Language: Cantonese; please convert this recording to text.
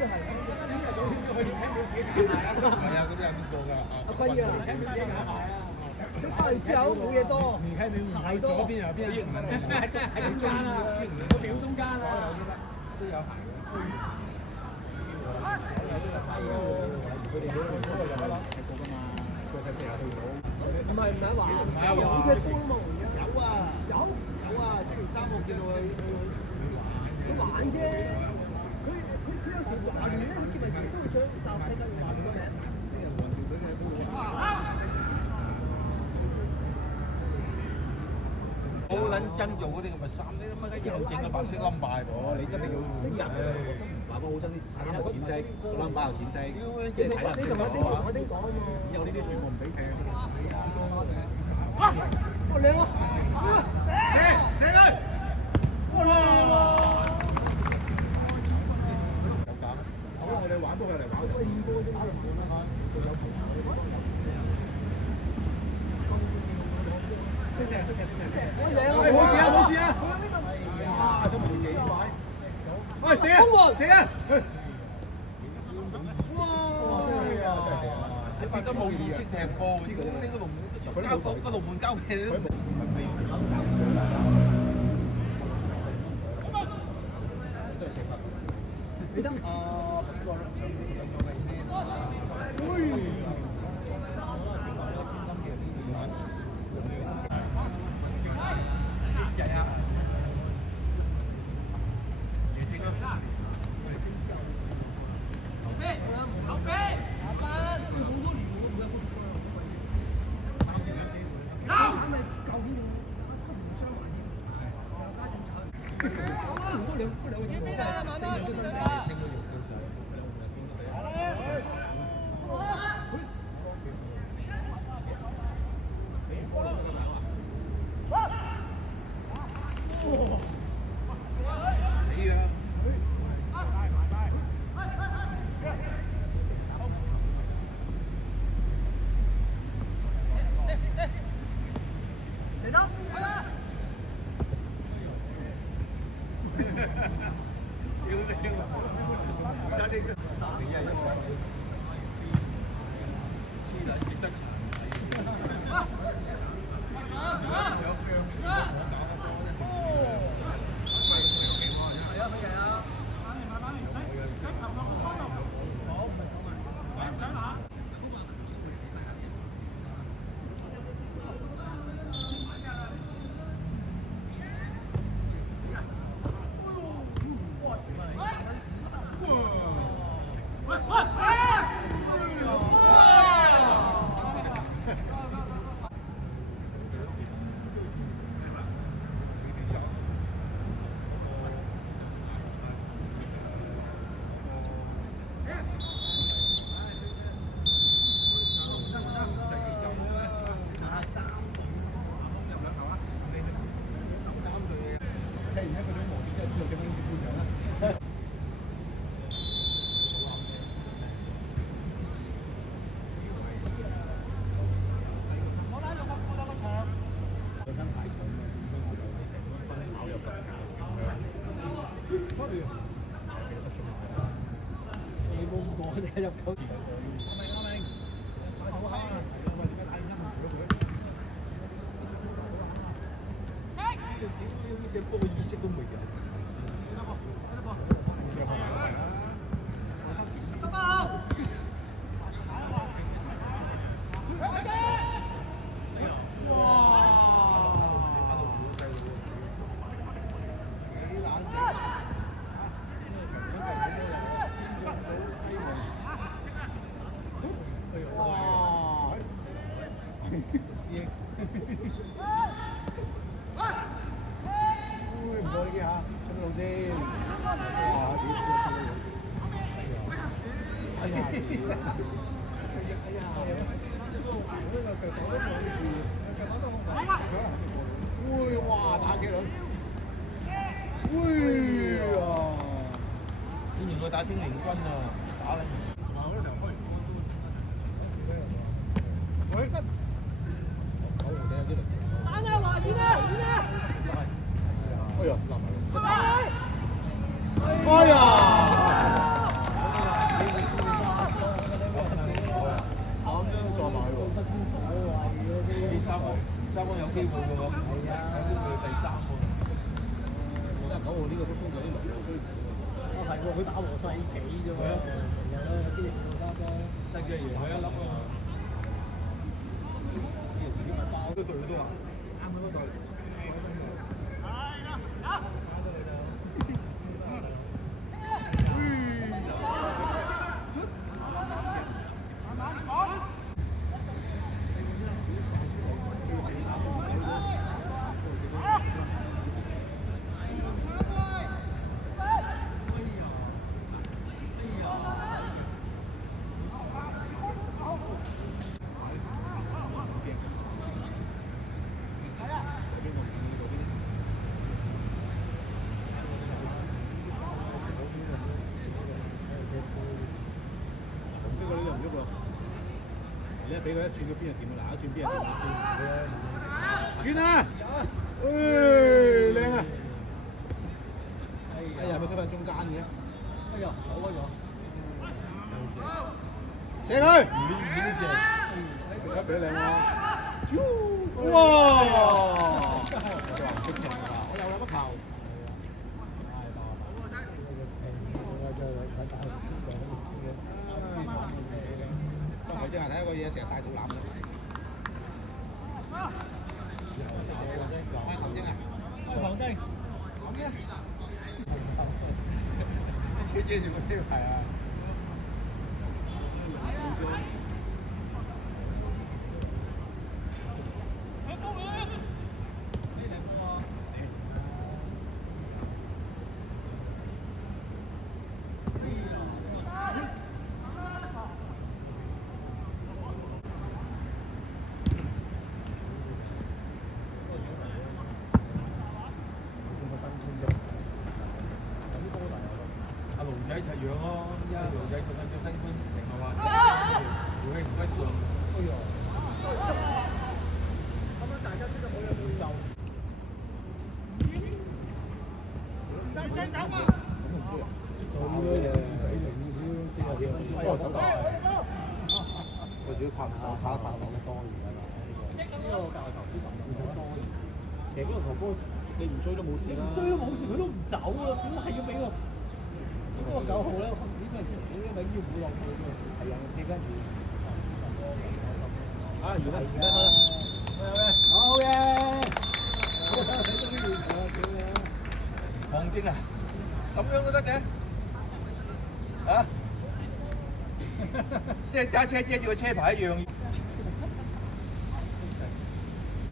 係啊，嗰啲係邊個㗎？阿輝啊，包完之後冇嘢多，鞋多。左邊右邊英文真係喺中間啊！我表中間啊！都有鞋唔係話有踢波啊嘛，有啊，有有啊，星期三我見到佢玩啫。佢有時華聯咧，佢見咪中意將大陸踢緊華聯嘅。好撚憎做嗰啲咁嘅衫，你乜鬼又整個白色冧巴喺度？你一定要選擇華哥好憎啲衫嘅淺色，個 number 又淺色。你同我丁講啊嘛。以後呢啲全部唔俾踢。哇！靚啊！射佢！哇靚啊！有膽。好啦，我哋玩波佢嚟玩。練波啫嘛。識踢識踢識踢。靚啊！冇事啊冇事啊！哇！真係幾快。喂，射啊！射啊！哇！真係啊！甚至都冇意識踢波，呢個龍交個龍門交俾你都。你得邊個上咗嚟先？入球。隻波嘅意識都未有。哇！打幾輪？以前佢打青年軍啊，打你。喂，真。打啊！華遠啊！遠啊！哎呀！拜拜。哎呀！佢打和世紀啫喎，然後咧有啲嘢冇得多，世界贏佢一粒啊！個隊都話啱喺嗰度。你俾佢一轉到邊就掂啦，一轉邊就掂啦，轉啊！誒靚啊！哎呀，有冇推翻中間嘅？哎呀，好開咗，射佢！而家俾靚喎！哇！我就話唔識停㗎，我又有乜球？頭先係睇一個嘢成日曬肚腩嘅。喂，球精啊！球精，咁嘅。車遮住個標係啊！阿龍仔齊樣咯，依家龍仔做緊咗新冠成日話，會唔會順？哎呀！咁樣大家知道好有對流。做呢啲嘢2-0少40幾分鐘，手打。佢主要拍手拍手多而家啦。呢個教球啲咁唔使多而。其實嗰個球波你唔追都冇事啦。追都冇事，佢都唔走啊！點解係要俾我？嗰個9號咧，唔知咩條件，永遠冇落去嘅，係啊，幾跟住。啊，完啦，好嘅。黃晶啊，咁樣都得嘅？啊？即係揸車遮住個車牌一樣。